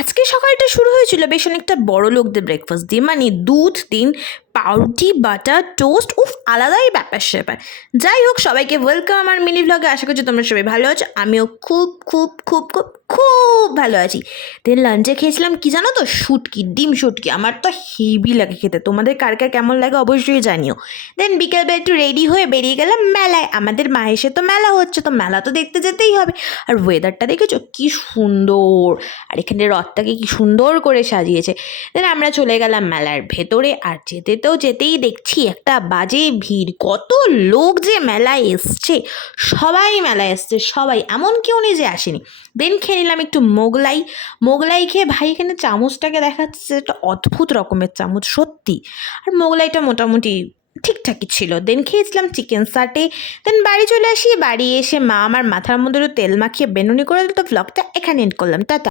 আজকে সকালটা শুরু হয়েছিল বেশ অনেকটা বড় লোকদের ব্রেকফাস্ট দিয়ে, মানে দুধ দিন, পাউরুটি, বাটার, টোস্ট, উফ আলাদাই ব্যাপার স্যাপার। যাই হোক, সবাইকে ওয়েলকাম আমার মিনি ভ্লগে। আশা করছি তোমরা সবাই ভালো আছো, আমিও খুব খুব খুব খুব খুব ভালো আছি। দেন লাঞ্চে খেয়েছিলাম কি জানো তো, শুটকি, ডিম শুটকি। আমার তো হেভি লাগে খেতে, তোমাদের কার কার কেমন লাগে অবশ্যই জানিও। দেন বিকেলবেলা একটু রেডি হয়ে বেরিয়ে গেলাম মেলায়। আমাদের মাহেশে তো মেলা হচ্ছে, তো মেলা তো দেখতে যেতেই হবে। আর ওয়েদারটা দেখেছো কি সুন্দর, আর এখানে রথটাকে কি সুন্দর করে সাজিয়েছে। দেন আমরা চলে গেলাম মেলার ভেতরে, আর যেতেই দেখছি একটা বাজে ভিড়। কত লোক যে মেলায় এসছে, সবাই মেলায় এসছে, সবাই, এমন কেউ নেই যে আসেনি। দেন খেয়ে নিলাম একটু মোগলাই খেয়ে ভাই এখানে চামচটাকে দেখাচ্ছে একটা অদ্ভুত রকমের চামচ সত্যি। আর মোগলাইটা মোটামুটি ঠিকঠাকই ছিল। দেন খেয়েছিলাম চিকেন সাটে। দেন বাড়ি চলে আসি, বাড়ি এসে মা আমার মাথার মধ্যে তেল মাখিয়ে বেনুনি করে দিল। তো ব্লগটা এখানে এন্ড করলাম, টাটা।